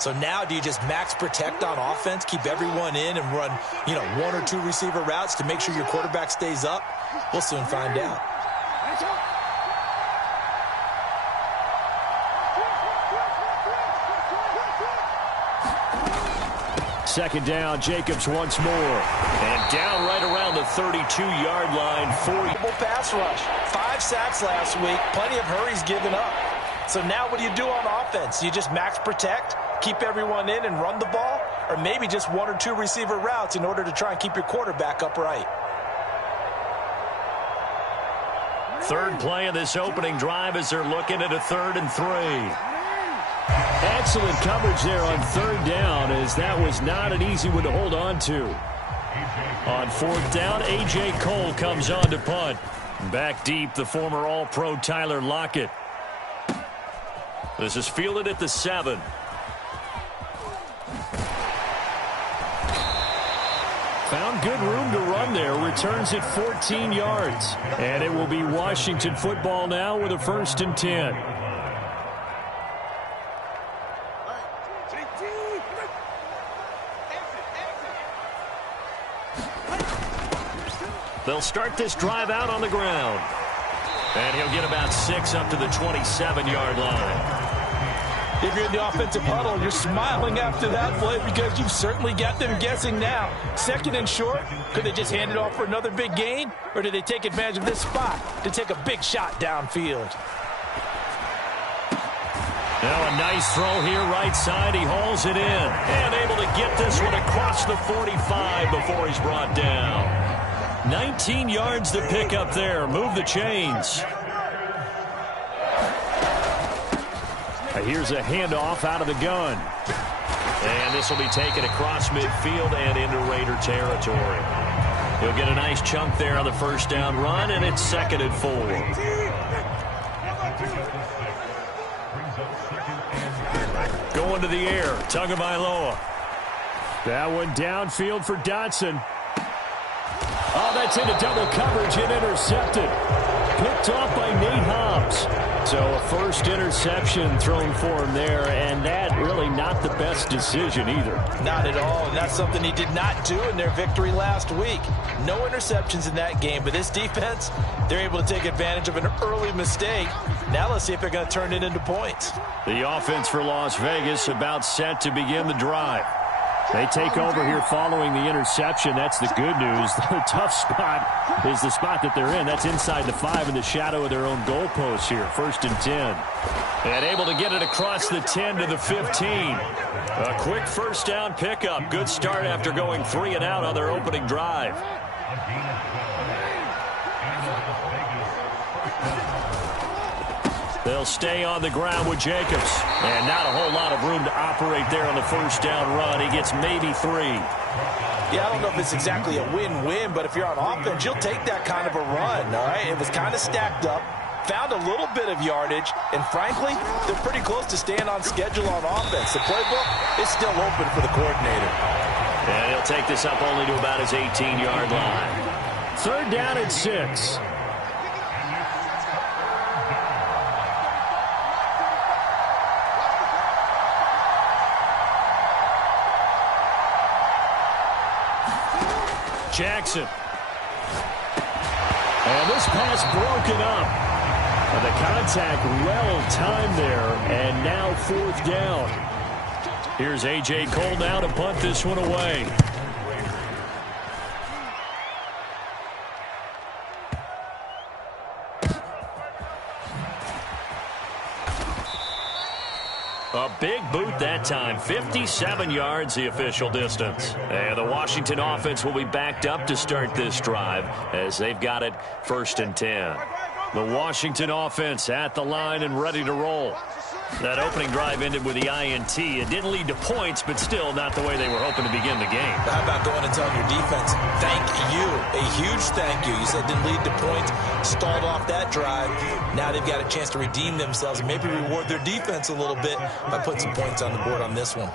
So now do you just max protect on offense, keep everyone in and run, one or two receiver routes to make sure your quarterback stays up? We'll soon find out. Second down, Jacobs once more. And down right around the 32-yard line. Pass rush. 5 sacks last week. Plenty of hurries given up. So now what do you do on offense? You just max protect, keep everyone in and run the ball? Or maybe just 1 or 2 receiver routes in order to try and keep your quarterback upright? Third play of this opening drive as they're looking at a 3rd and 3. Excellent coverage there on 3rd down, as that was not an easy one to hold on to. On 4th down, A.J. Cole comes on to punt. Back deep, the former All-Pro Tyler Lockett. This is fielded at the 7. Found good room to run there. Returns it 14 yards. And it will be Washington football now with a 1st and 10. They'll start this drive out on the ground. And he'll get about 6 up to the 27-yard line. If you're in the offensive huddle, you're smiling after that play because you've certainly got them guessing now. 2nd and short, could they just hand it off for another big gain? Or did they take advantage of this spot to take a big shot downfield? Now a nice throw here right side. He hauls it in. And able to get this one across the 45 before he's brought down. 19 yards to pick up there. Move the chains. Here's a handoff out of the gun. And this will be taken across midfield and into Raider territory. He'll get a nice chunk there on the 1st down run, and it's 2nd and 4. Going to the air, Tagovailoa. That one downfield for Dotson. Oh, that's into double coverage and intercepted. Picked off by Nate Hobbs. So a 1st interception thrown for him there, and that really not the best decision either. Not at all, and that's something he did not do in their victory last week. No interceptions in that game, but this defense, they're able to take advantage of an early mistake. Now let's see if they're going to turn it into points. The offense for Las Vegas about set to begin the drive. They take over here following the interception. That's the good news. The tough spot is the spot that they're in. That's inside the 5 in the shadow of their own goalpost here. 1st and 10. And able to get it across the 10 to the 15. A quick 1st down pickup. Good start after going 3 and out on their opening drive. They'll stay on the ground with Jacobs. And not a whole lot of room to operate there on the 1st down run. He gets maybe 3. Yeah, I don't know if it's exactly a win-win, but if you're on offense, you'll take that kind of a run, all right? It was kind of stacked up, found a little bit of yardage, and frankly, they're pretty close to staying on schedule on offense. The playbook is still open for the coordinator. And he'll take this up only to about his 18-yard line. 3rd down and 6. Jackson. And this pass broken up. And the contact well timed there. And now 4th down. Here's A.J. Cole now to punt this one away. A big boot that time. 57 yards the official distance. And the Washington offense will be backed up to start this drive as they've got it 1st and 10. The Washington offense at the line and ready to roll. That opening drive ended with the INT. It didn't lead to points, but still not the way they were hoping to begin the game. How about going and telling your defense, thank you, a huge thank you. You said didn't lead to points, stalled off that drive. Now they've got a chance to redeem themselves and maybe reward their defense a little bit by putting some points on the board on this one.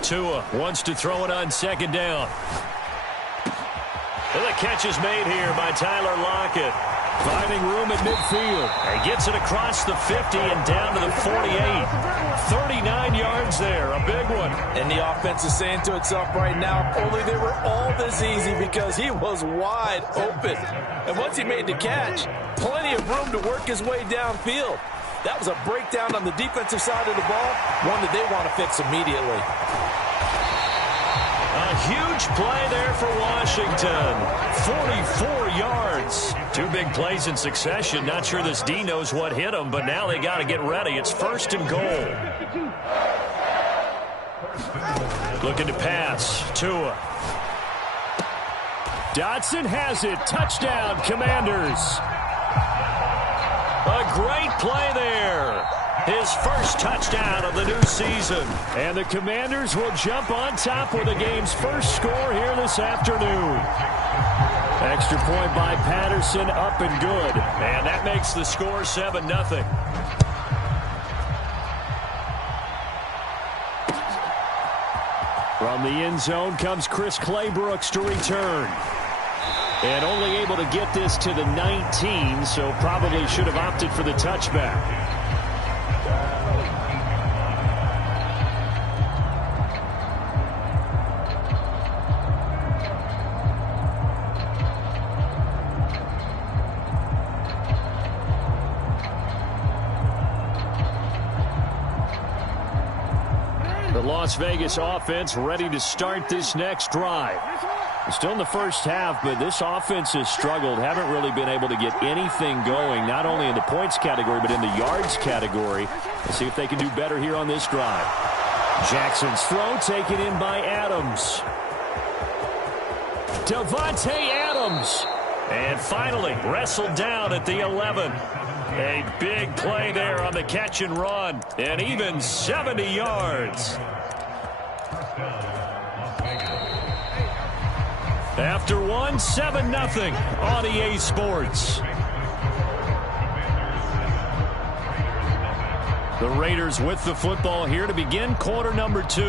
Tua wants to throw it on 2nd down. And the catch is made here by Tyler Lockett. Finding room at midfield. And gets it across the 50 and down to the 48. 39 yards there, a big one. And the offense is saying to itself right now, if only they were all this easy, because he was wide open. And once he made the catch, plenty of room to work his way downfield. That was a breakdown on the defensive side of the ball, one that they want to fix immediately. A huge play there for Washington. 44 yards. Two big plays in succession. Not sure this D knows what hit him, but now they got to get ready. It's 1st and goal. Looking to pass. Tua. Dotson has it. Touchdown, Commanders. A great play there. His first touchdown of the new season. And the Commanders will jump on top with the game's first score here this afternoon. Extra point by Patterson, up and good. And that makes the score 7-0. From the end zone comes Chris Claybrooks to return. And only able to get this to the 19, so probably should have opted for the touchback. The Las Vegas offense ready to start this next drive. Still in the first half, but this offense has struggled. Haven't really been able to get anything going, not only in the points category, but in the yards category. Let's see if they can do better here on this drive. Jackson's throw taken in by Adams. Davante Adams. And finally wrestled down at the 11. A big play there on the catch and run. And even 70 yards. After one, 7-0 on EA Sports. The Raiders with the football here to begin quarter number 2.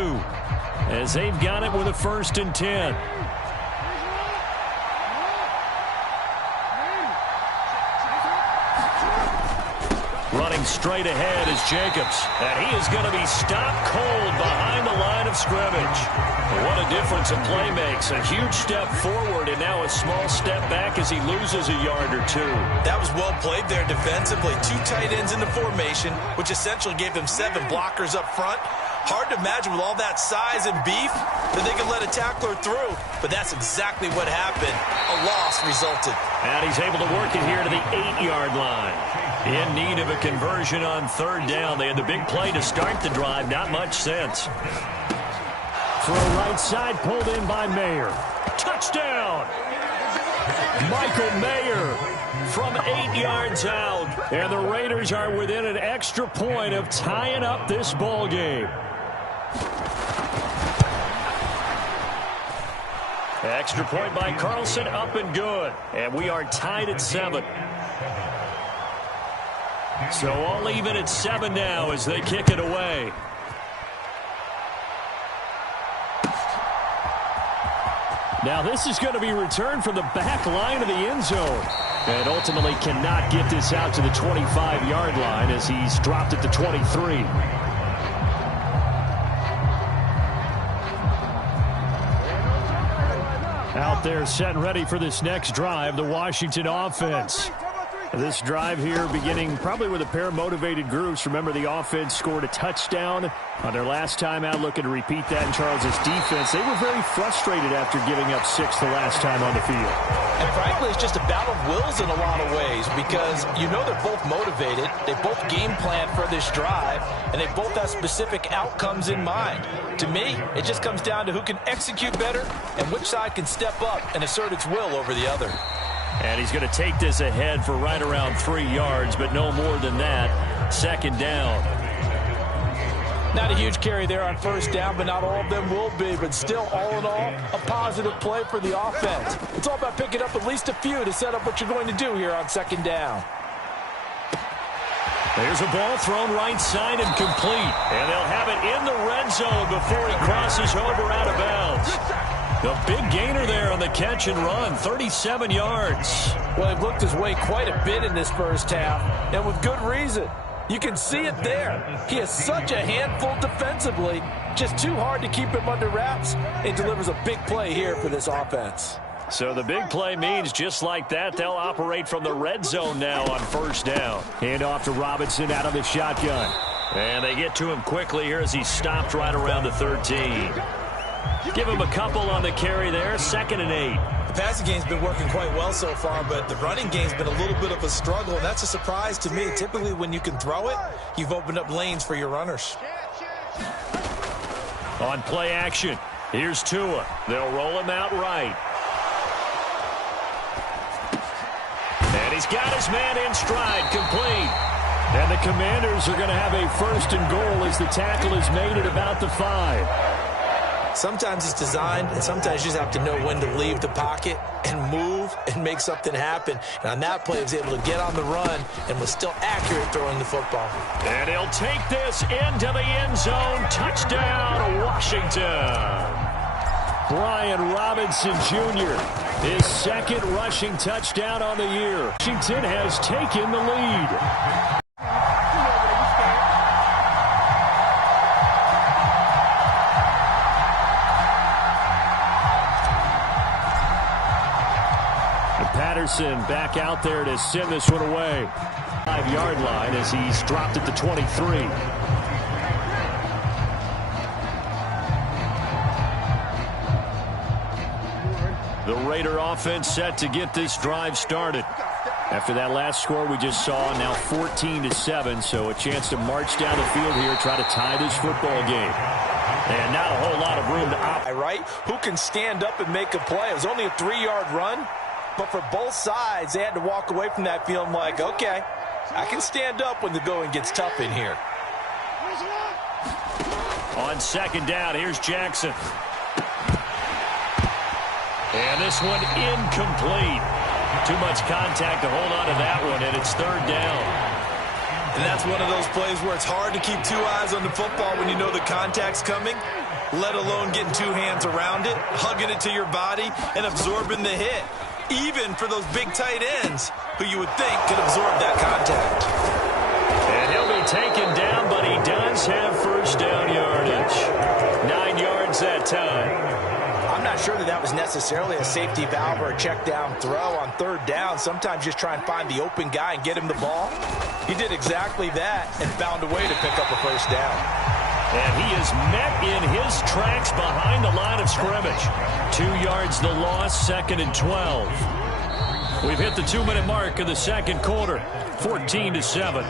As they've got it with a 1st and 10. Running straight ahead is Jacobs. And he is going to be stopped cold behind the line of scrimmage. What a difference a play makes. A huge step forward and now a small step back as he loses a yard or two. That was well played there defensively. 2 tight ends in the formation, which essentially gave them 7 blockers up front. Hard to imagine with all that size and beef that they could let a tackler through. But that's exactly what happened. A loss resulted. And he's able to work it here to the 8-yard line. In need of a conversion on 3rd down. They had the big play to start the drive. Not much sense. Throw right side, pulled in by Mayer. Touchdown! Michael Mayer from 8 yards out. And the Raiders are within an extra point of tying up this ball game. Extra point by Carlson, up and good. And we are tied at 7. So all even at 7 now as they kick it away. Now this is going to be returned from the back line of the end zone. And ultimately cannot get this out to the 25-yard line as he's dropped at the 23. Out there set and ready for this next drive, the Washington offense. This drive here beginning probably with a pair of motivated groups. Remember, the offense scored a touchdown on their last time out, looking to repeat that in Charles' defense. They were very frustrated after giving up 6 the last time on the field. And frankly, it's just a battle of wills in a lot of ways because you know they're both motivated. They both game plan for this drive, and they both have specific outcomes in mind. To me, it just comes down to who can execute better and which side can step up and assert its will over the other. And he's going to take this ahead for right around 3 yards, but no more than that. 2nd down. Not a huge carry there on 1st down, but not all of them will be. But still, all in all, a positive play for the offense. It's all about picking up at least a few to set up what you're going to do here on 2nd down. There's a ball thrown right side and complete. And they'll have it in the red zone before he crosses over out of bounds. A big gainer there on the catch and run, 37 yards. Well, he looked his way quite a bit in this first half, and with good reason. You can see it there. He is such a handful defensively, just too hard to keep him under wraps, and delivers a big play here for this offense. So the big play means just like that, they'll operate from the red zone now on first down. Hand off to Robinson out of the shotgun. And they get to him quickly here as he stopped right around the 13. Give him a couple on the carry there, 2nd and 8. The passing game's been working quite well so far, but the running game's been a little bit of a struggle, and that's a surprise to me. Typically, when you can throw it, you've opened up lanes for your runners. On play action, here's Tua. They'll roll him out right. And he's got his man in stride, complete. And the Commanders are going to have a 1st and goal as the tackle is made at about the 5. Sometimes it's designed, and sometimes you just have to know when to leave the pocket and move and make something happen. And on that play, he was able to get on the run and was still accurate throwing the football. And he'll take this into the end zone. Touchdown, Washington. Brian Robinson Jr., his 2nd rushing touchdown on the year. Washington has taken the lead. Patterson back out there to send this one away. 5-yard line as he's dropped at the 23. The Raider offense set to get this drive started. After that last score we just saw, now 14-7, so a chance to march down the field here, try to tie this football game. And not a whole lot of room to operate. Right? Who can stand up and make a play? It was only a 3-yard run. But for both sides, they had to walk away from that feeling like, okay, I can stand up when the going gets tough in here. On 2nd down, here's Jackson. And this one incomplete. Too much contact to hold on to that one, and it's 3rd down. And that's one of those plays where it's hard to keep 2 eyes on the football when you know the contact's coming, let alone getting 2 hands around it, hugging it to your body, and absorbing the hit. Even for those big tight ends who you would think could absorb that contact. And he'll be taken down, but he does have 1st down yardage. 9 yards that time. I'm not sure that was necessarily a safety valve or a check down throw on 3rd down. Sometimes just try and find the open guy and get him the ball. He did exactly that and found a way to pick up a 1st down. And he is met in his tracks behind the line of scrimmage. 2 yards the loss, 2nd and 12. We've hit the 2-minute mark of the 2nd quarter, 14-7.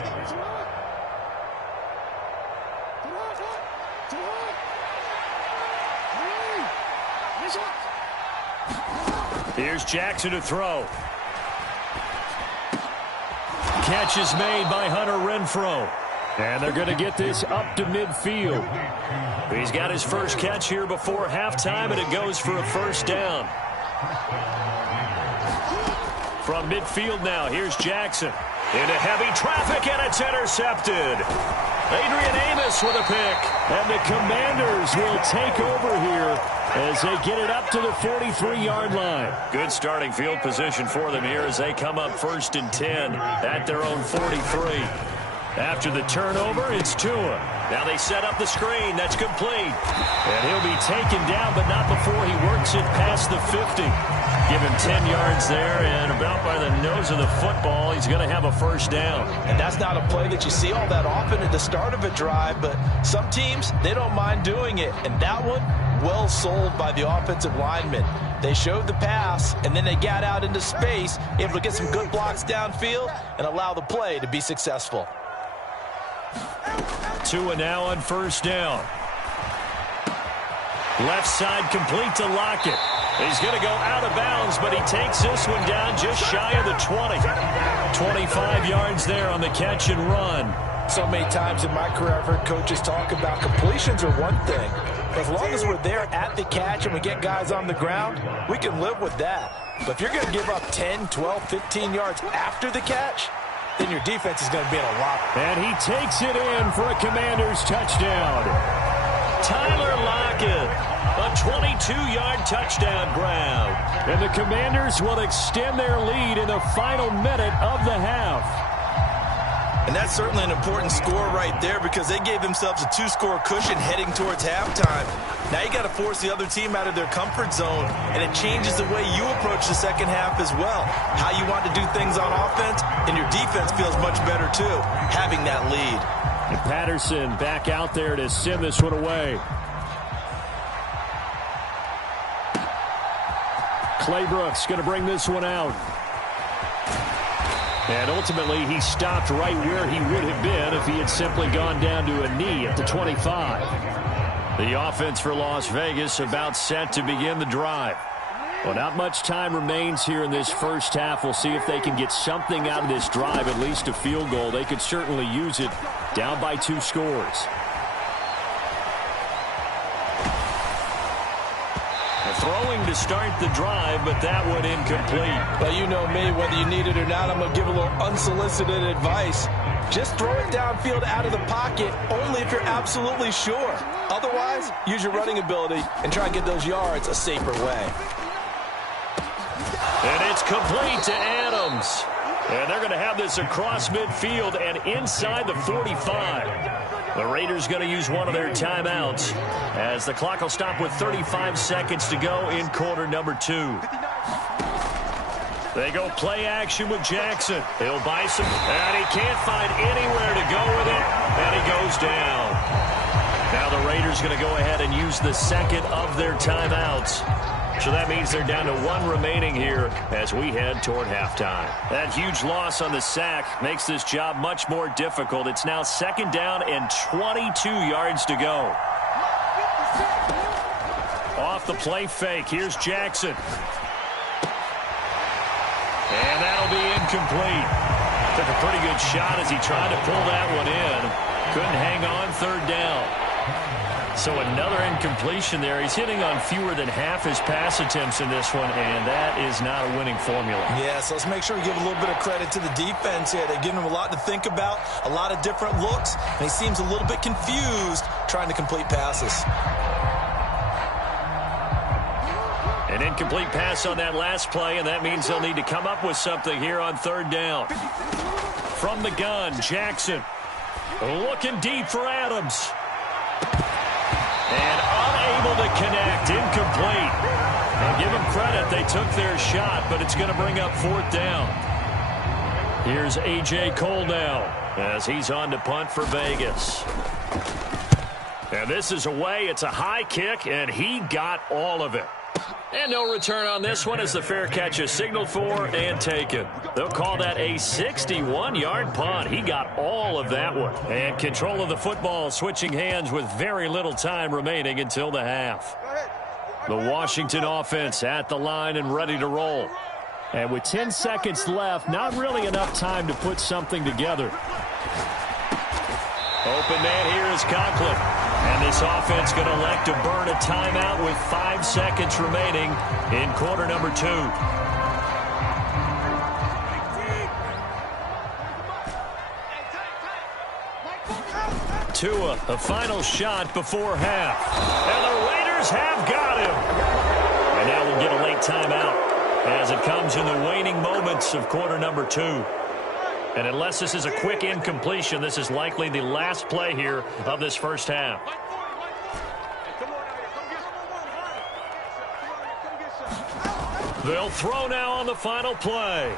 Here's Jackson to throw. Catch is made by Hunter Renfrow. And they're going to get this up to midfield. He's got his first catch here before halftime, and it goes for a 1st down. From midfield now, here's Jackson. Into heavy traffic, and it's intercepted. Adrian Amos with a pick. And the Commanders will take over here as they get it up to the 43-yard line. Good starting field position for them here as they come up 1st and 10 at their own 43. After the turnover, it's Tua. Now they set up the screen. That's complete. And he'll be taken down, but not before he works it past the 50. Give him 10 yards there, and about by the nose of the football, he's going to have a 1st down. And that's not a play that you see all that often at the start of a drive, but some teams, they don't mind doing it. And that one, well sold by the offensive lineman. They showed the pass, and then they got out into space, able to get some good blocks downfield and allow the play to be successful. Tua now on 1st down. Left side complete to Lockett. He's going to go out of bounds, but he takes this one down just shy of the 20. 25 yards there on the catch and run. So many times in my career I've heard coaches talk about completions are one thing. As long as we're there at the catch and we get guys on the ground, we can live with that. But if you're going to give up 10, 12, 15 yards after the catch, then your defense is going to be in a lot. And he takes it in for a Commander's touchdown. Tyler Lockett, a 22-yard touchdown grab. And the Commanders will extend their lead in the final minute of the half. And that's certainly an important score right there because they gave themselves a two-score cushion heading towards halftime. Now you got to force the other team out of their comfort zone, and it changes the way you approach the second half as well. How you want to do things on offense, and your defense feels much better too, having that lead. And Patterson back out there to send this one away. Claybrook's going to bring this one out. And ultimately, he stopped right where he would have been if he had simply gone down to a knee at the 25. The offense for Las Vegas about set to begin the drive. Well, not much time remains here in this first half. We'll see if they can get something out of this drive, at least a field goal. They could certainly use it, down by 2 scores. Throwing to start the drive, but that one incomplete. Well, you know me, whether you need it or not, I'm going to give a little unsolicited advice. Just throw it downfield out of the pocket, only if you're absolutely sure. Otherwise, use your running ability and try and get those yards a safer way. And it's complete to Adams. And they're going to have this across midfield and inside the 45. The Raiders going to use one of their timeouts as the clock will stop with 35 seconds to go in quarter number 2. They go play action with Jackson. He'll buy some, and he can't find anywhere to go with it, and he goes down. Now the Raiders going to go ahead and use the second of their timeouts. So that means they're down to 1 remaining here as we head toward halftime. That huge loss on the sack makes this job much more difficult. It's now second down and 22 yards to go. Off the play fake, here's Jackson. And that'll be incomplete. Took a pretty good shot as he tried to pull that one in. Couldn't hang on, third down. So another incompletion there. He's hitting on fewer than half his pass attempts in this one, and that is not a winning formula. Yeah, so let's make sure we give a little bit of credit to the defense here. They're giving him a lot to think about, a lot of different looks, and he seems a little bit confused trying to complete passes. An incomplete pass on that last play, and that means they'll need to come up with something here on third down. From the gun, Jackson looking deep for Adams. And unable to connect, incomplete. Now give them credit, they took their shot, but it's going to bring up fourth down. Here's A.J. Cole now as he's on to punt for Vegas. And this is away, it's a high kick, and he got all of it. And no return on this one as the fair catch is signaled for and taken. They'll call that a 61-yard punt. He got all of that one. And control of the football switching hands with very little time remaining until the half. The Washington offense at the line and ready to roll. And with 10 seconds left, not really enough time to put something together. Open man here is Conklin. And this offense going to elect to burn a timeout with 5 seconds remaining in quarter number 2. Tua, a final shot before half. And the Raiders have got him. And now we'll get a late timeout as it comes in the waning moments of quarter number 2. And unless this is a quick incompletion, this is likely the last play here of this first half. They'll throw now on the final play.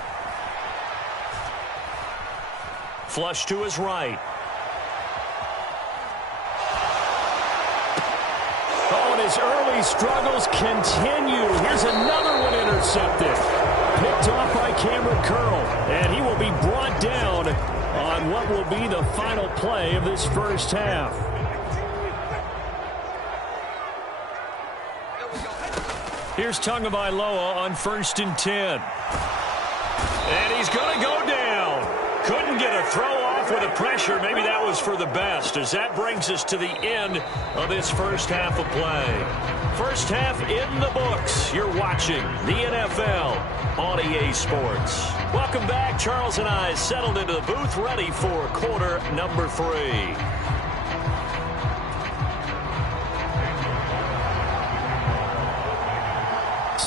Flush to his right. Oh, and his early struggles continue. Here's another one intercepted. Picked off by Cameron Curl. And he will be brought down on what will be the final play of this first half. Here's Tagovailoa on 1st and 10. And he's going to go down. Couldn't get a throw off with the pressure. Maybe that was for the best, as that brings us to the end of this first half of play. First half in the books. You're watching the NFL on EA Sports. Welcome back. Charles and I settled into the booth, ready for quarter number 3.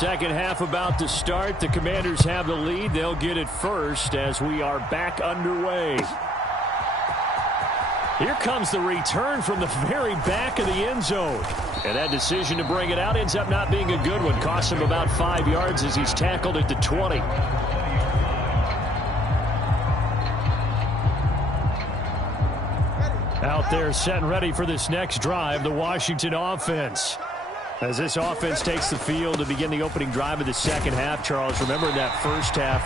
Second half about to start. The Commanders have the lead. They'll get it first as we are back underway. Here comes the return from the very back of the end zone. And that decision to bring it out ends up not being a good one. Costs him about 5 yards as he's tackled at the 20. Out there set and ready for this next drive, the Washington offense. As this offense takes the field to begin the opening drive of the second half, Charles, remember in that first half,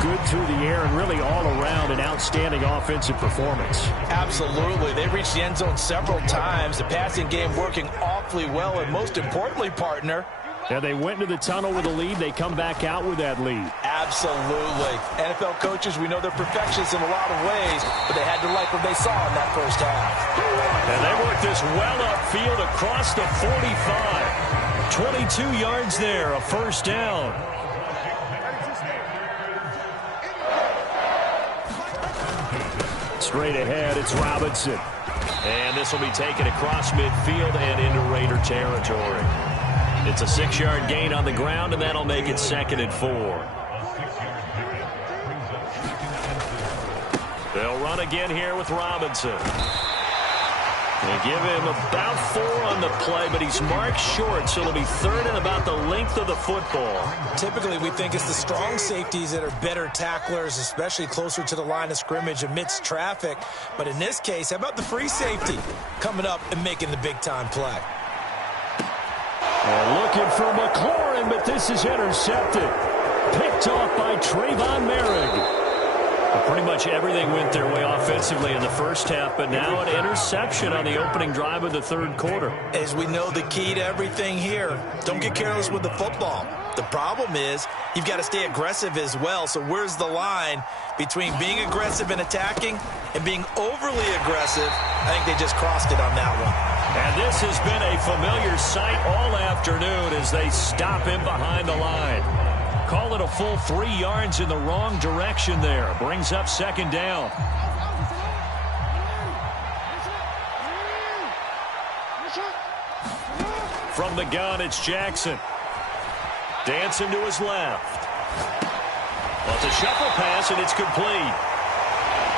good through the air and really all around an outstanding offensive performance. Absolutely. They reached the end zone several times. The passing game working awfully well, and most importantly, partner, and they went into the tunnel with a lead. They come back out with that lead. Absolutely. NFL coaches, we know they're perfectionists in a lot of ways, but they had to like what they saw in that first half. And they worked this well upfield across the 45. 22 yards there, a first down. Straight ahead, it's Robinson. And this will be taken across midfield and into Raider territory. It's a 6-yard gain on the ground, and that'll make it 2nd and 4. They'll run again here with Robinson. They give him about 4 on the play, but he's marked short, so it'll be 3rd and about the length of the football. Typically, we think it's the strong safeties that are better tacklers, especially closer to the line of scrimmage amidst traffic. But in this case, how about the free safety coming up and making the big-time play? And looking for McLaurin, but this is intercepted. Picked off by Trayvon Merrick. Pretty much everything went their way offensively in the first half, but now an interception on the opening drive of the third quarter. As we know, the key to everything here, don't get careless with the football. The problem is you've got to stay aggressive as well. So where's the line between being aggressive and attacking and being overly aggressive? I think they just crossed it on that one. And this has been a familiar sight all afternoon as they stop him behind the line. Call it a full 3 yards in the wrong direction there. Brings up 2nd down. From the gun, it's Jackson. Dancing to his left. Well, it's a shuffle pass, and it's complete.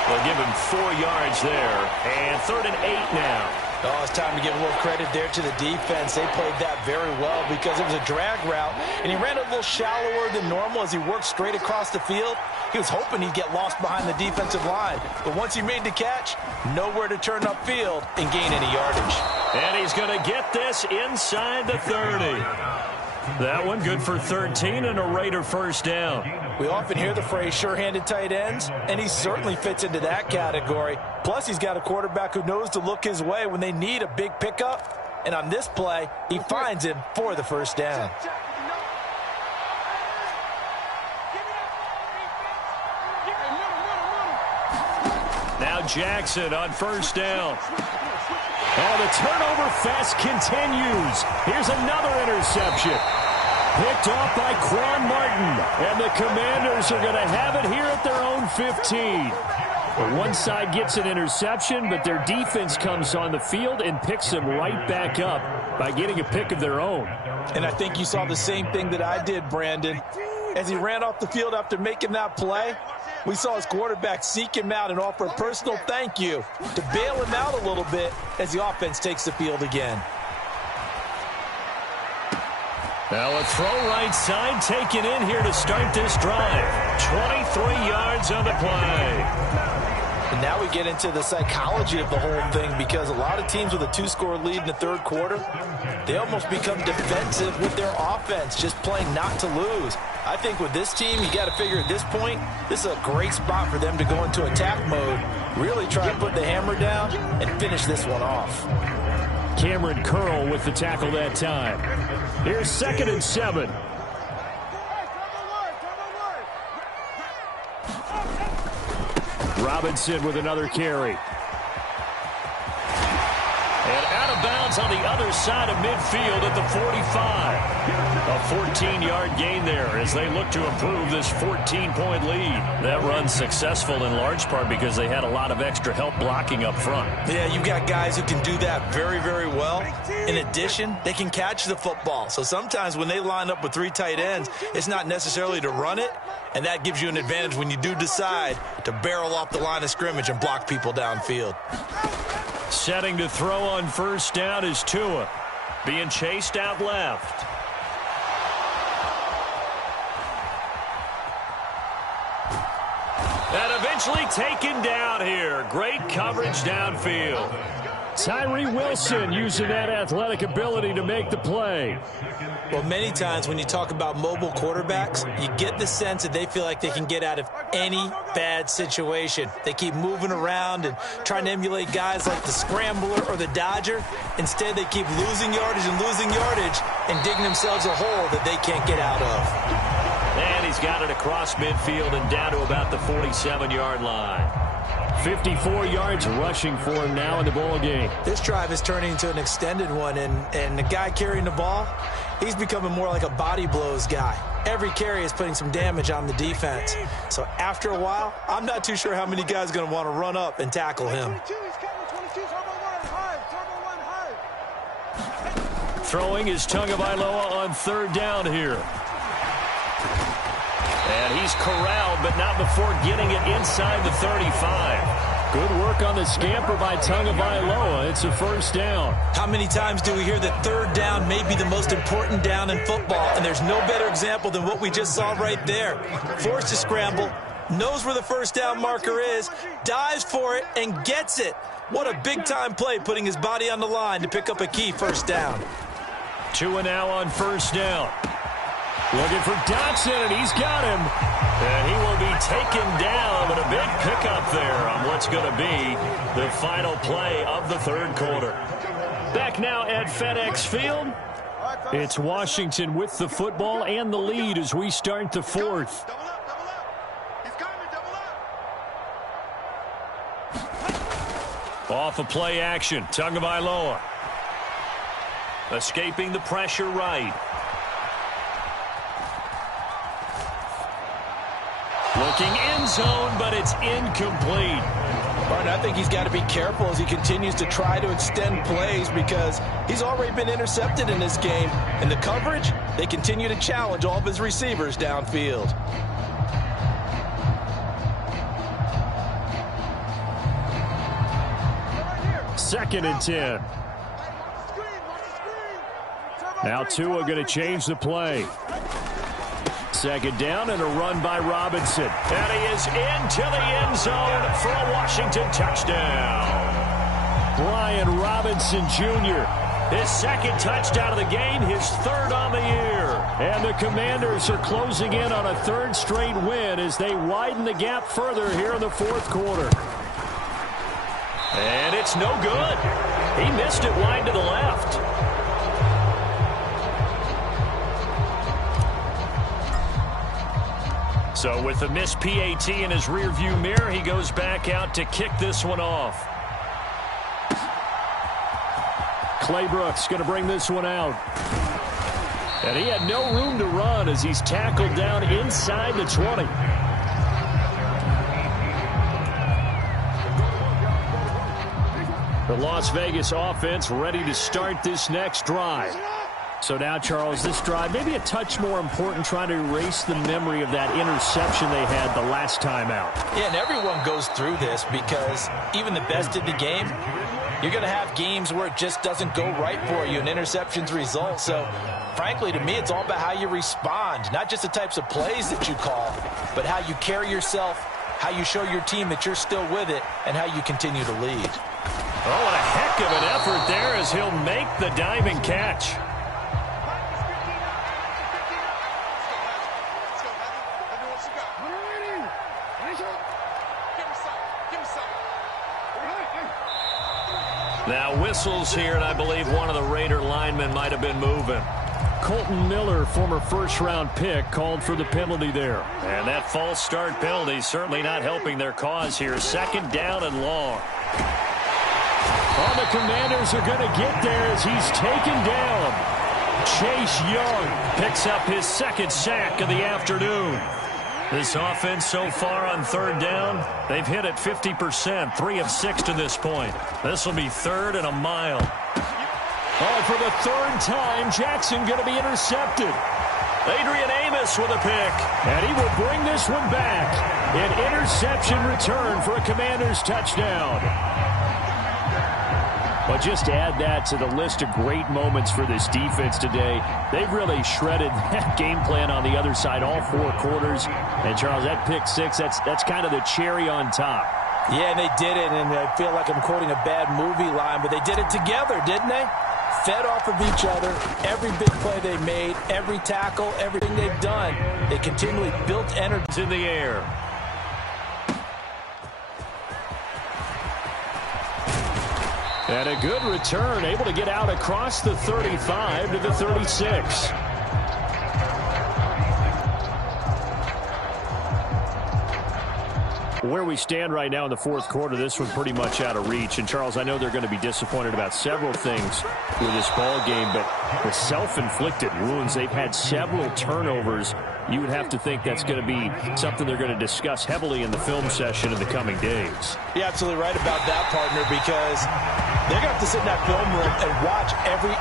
They'll give him 4 yards there. And 3rd and 8 now. Oh, it's time to give a little credit there to the defense. They played that very well because it was a drag route, and he ran a little shallower than normal as he worked straight across the field. He was hoping he'd get lost behind the defensive line, but once he made the catch, nowhere to turn upfield and gain any yardage. And he's going to get this inside the 30. That one good for 13 and a Raider first down. We often hear the phrase sure-handed tight ends, and he certainly fits into that category. Plus, he's got a quarterback who knows to look his way when they need a big pickup. And on this play, he finds him for the first down. Now Jackson on first down. Oh, the turnover fest continues. Here's another interception. Picked off by Quan Martin. And the Commanders are going to have it here at their own 15. Well, one side gets an interception, but their defense comes on the field and picks them right back up by getting a pick of their own. And I think you saw the same thing that I did, Brandon. As he ran off the field after making that play, we saw his quarterback seek him out and offer a personal thank you to bail him out a little bit as the offense takes the field again. Now a throw right side taken in here to start this drive. 23 yards on the play. And now we get into the psychology of the whole thing, because a lot of teams with a 2-score lead in the third quarter, they almost become defensive with their offense, just playing not to lose. I think with this team, you got to figure at this point, this is a great spot for them to go into attack mode, really try and put the hammer down and finish this one off. Cameron Curl with the tackle that time. Here's 2nd and 7. Robinson with another carry. And Out of bounds on the other side of midfield at the 45. A 14-yard gain there as they look to improve this 14-point lead. That run's successful in large part because they had a lot of extra help blocking up front. Yeah, you've got guys who can do that very, very well. In addition, they can catch the football. So sometimes when they line up with 3 tight ends, it's not necessarily to run it, and that gives you an advantage when you do decide to barrel off the line of scrimmage and block people downfield. Setting to throw on first down is Tua. Being chased out left. And eventually taken down here. Great coverage downfield. Tyree Wilson using that athletic ability to make the play. Well, many times when you talk about mobile quarterbacks, you get the sense that they feel like they can get out of any bad situation. They keep moving around and trying to emulate guys like the Scrambler or the Dodger. Instead, they keep losing yardage and digging themselves a hole that they can't get out of. And he's got it across midfield and down to about the 47-yard line. 54 yards rushing for him now in the ball game. This drive is turning into an extended one, and the guy carrying the ball, he's becoming more like a body blows guy. Every carry is putting some damage on the defense. So after a while, I'm not too sure how many guys are going to want to run up and tackle him. Throwing is Tagovailoa on third down here. And he's corralled, but not before getting it inside the 35. Good work on the scamper by Tagovailoa. It's a first down. How many times do we hear that third down may be the most important down in football? And there's no better example than what we just saw right there. Forced to scramble, knows where the first down marker is, dives for it, and gets it. What a big-time play, putting his body on the line to pick up a key first down. Tua now on first down. Looking for Dotson, and he's got him. And he will be taken down, but a big pickup there on what's going to be the final play of the third quarter. Back now at FedEx Field. It's Washington with the football and the lead as we start the fourth. Off of play action, Tagovailoa. Escaping the pressure right. Looking end zone, but it's incomplete. Martin, I think he's got to be careful as he continues to try to extend plays because he's already been intercepted in this game. And the coverage, they continue to challenge all of his receivers downfield. Second and 10. Now Tua going to change the play. Second down and a run by Robinson. And he is into the end zone for a Washington touchdown. Brian Robinson Jr. His second touchdown of the game, his third on the year. And the Commanders are closing in on a third straight win as they widen the gap further here in the fourth quarter. And it's no good. He missed it wide to the left. So with the missed PAT in his rearview mirror, he goes back out to kick this one off. Clay Brooks going to bring this one out. And he had no room to run as he's tackled down inside the 20. The Las Vegas offense ready to start this next drive. So now, Charles, this drive maybe a touch more important, trying to erase the memory of that interception they had the last time out. Yeah, and everyone goes through this because even the best in the game, you're going to have games where it just doesn't go right for you and interceptions result. So, frankly, to me, it's all about how you respond, not just the types of plays that you call, but how you carry yourself, how you show your team that you're still with it, and how you continue to lead. Oh, what a heck of an effort there as he'll make the diving catch. Now whistles here, and I believe one of the Raider linemen might have been moving. Colton Miller, former first-round pick, called for the penalty there. And that false start penalty certainly not helping their cause here. Second down and long. On the Commanders are going to get there as he's taken down. Chase Young picks up his second sack of the afternoon. This offense so far on third down, they've hit it 50%, 3 of 6 to this point. This will be 3rd and a mile. Oh, for the 3rd time, Jackson going to be intercepted. Adrian Amos with a pick. And he will bring this one back. An interception return for a Commanders touchdown. But just to add that to the list of great moments for this defense today, they've really shredded that game plan on the other side all 4 quarters. And, Charles, that pick 6, that's kind of the cherry on top. Yeah, and they did it, and I feel like I'm quoting a bad movie line, but they did it together, didn't they? Fed off of each other, every big play they made, every tackle, everything they've done. They continually built energy in the air. And a good return, able to get out across the 35 to the 36. Where we stand right now in the 4th quarter, this one pretty much out of reach. And, Charles, I know they're going to be disappointed about several things with this ball game, but the self-inflicted wounds, they've had several turnovers. You would have to think that's going to be something they're going to discuss heavily in the film session in the coming days. You're absolutely right about that, partner, because they're going to have to sit in that film room and watch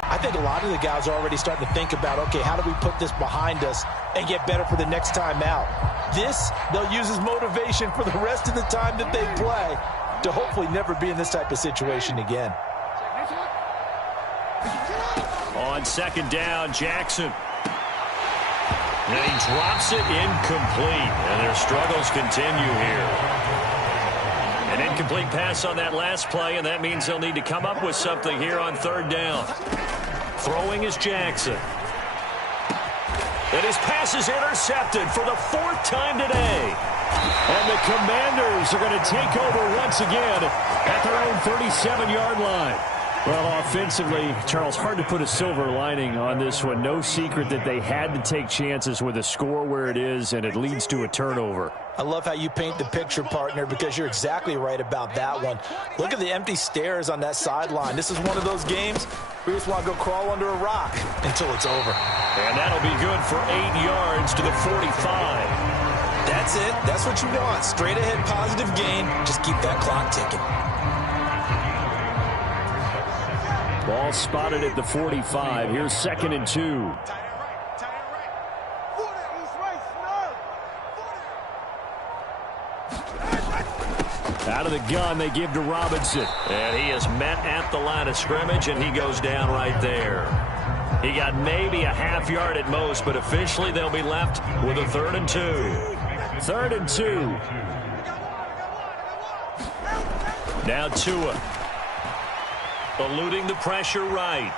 I think a lot of the guys are already starting to think about, okay, how do we put this behind us and get better for the next time out? This, they'll use as motivation for the rest of the time that they play to hopefully never be in this type of situation again. On 2nd down, Jackson. And he drops it incomplete, and their struggles continue here. An incomplete pass on that last play, and that means they'll need to come up with something here on 3rd down. Throwing is Jackson. And his pass is intercepted for the 4th time today. And the Commanders are going to take over once again at their own 37-yard line. Well, offensively, Charles, hard to put a silver lining on this one. No secret that they had to take chances with a score where it is, and it leads to a turnover. I love how you paint the picture, partner, because you're exactly right about that one. Look at the empty stares on that sideline. This is one of those games where you just want to go crawl under a rock until it's over. And that'll be good for 8 yards to the 45. That's it. That's what you want. Straight ahead positive gain. Just keep that clock ticking. Ball spotted at the 45. Here's 2nd and 2. Out of the gun, they give to Robinson. And he is met at the line of scrimmage, and he goes down right there. He got maybe a half yard at most, but officially they'll be left with a 3rd and 2. 3rd and 2. Now Tua. Eluding the pressure right.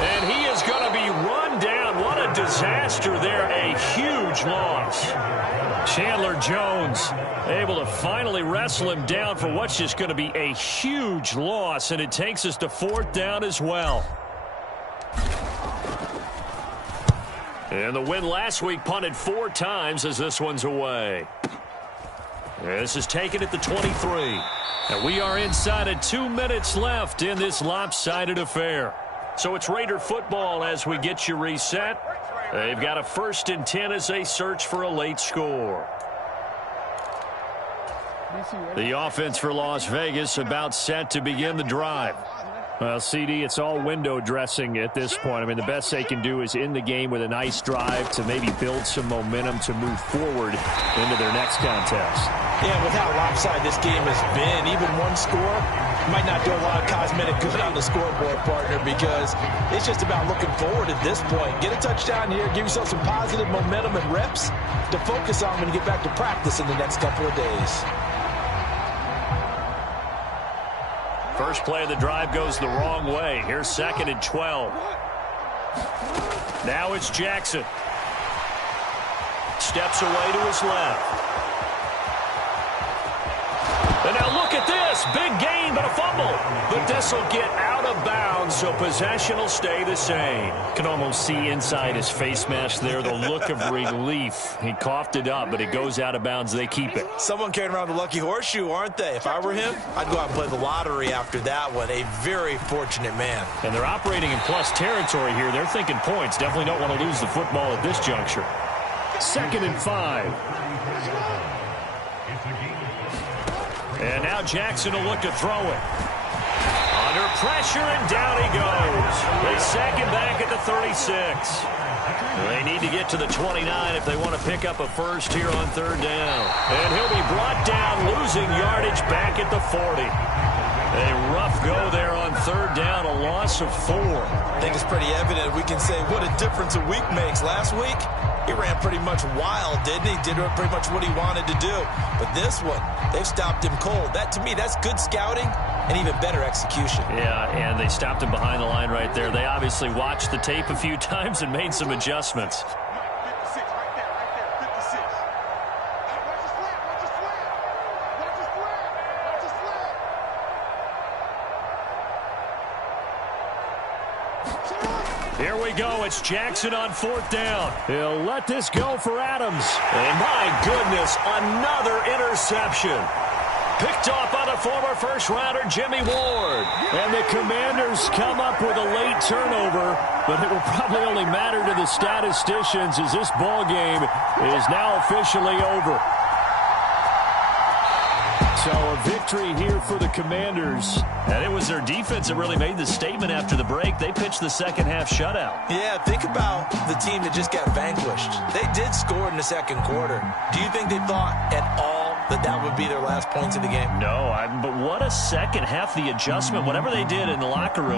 And he is going to be run down. What a disaster there. A huge loss. Chandler Jones able to finally wrestle him down for what's just going to be a huge loss. And it takes us to 4th down as well. And the win last week punted 4 times as this one's away. This is taken at the 23. And we are inside of 2 minutes left in this lopsided affair. So it's Raider football as we get you reset. They've got a 1st and 10 as they search for a late score. The offense for Las Vegas about set to begin the drive. Well, CD, it's all window dressing at this point. I mean, the best they can do is end the game with a nice drive to maybe build some momentum to move forward into their next contest. Yeah, with how lopsided this game has been, even one score might not do a lot of cosmetic good on the scoreboard, partner, because it's just about looking forward at this point. Get a touchdown here, give yourself some positive momentum and reps to focus on when you get back to practice in the next couple of days. First play of the drive goes the wrong way. Here's 2nd and 12. Now it's Jackson. Steps away to his left. And now look at this. Big gain, but a fumble. But this will get out of bounds, so possession will stay the same. Can almost see inside his face mask there the look of relief. He coughed it up, but it goes out of bounds. They keep it. Someone carrying around the lucky horseshoe, aren't they? If I were him, I'd go out and play the lottery after that one. A very fortunate man. And they're operating in plus territory here. They're thinking points. Definitely don't want to lose the football at this juncture. 2nd and 5. And now Jackson will look to throw it. Under pressure, and down he goes. They sack him back at the 36. They need to get to the 29 if they want to pick up a first here on 3rd down. And he'll be brought down, losing yardage back at the 40. A rough go there on 3rd down, a loss of 4. I think it's pretty evident. We can say what a difference a week makes. Last week, he ran pretty much wild, didn't he? Did pretty much what he wanted to do. But this one, they've stopped him cold. That, to me, that's good scouting and even better execution. Yeah, and they stopped him behind the line right there. They obviously watched the tape a few times and made some adjustments. Here we go. It's Jackson on 4th down. He'll let this go for Adams. And my goodness, another interception. Picked off by the former first-rounder Jimmy Ward. And the Commanders come up with a late turnover, but it will probably only matter to the statisticians as this ball game is now officially over. So a victory here for the Commanders. And it was their defense that really made the statement after the break. They pitched the second-half shutout. Yeah, think about the team that just got vanquished. They did score in the 2nd quarter. Do you think they thought at all that that would be their last points of the game? No, but what a second half, the adjustment, whatever they did in the locker room.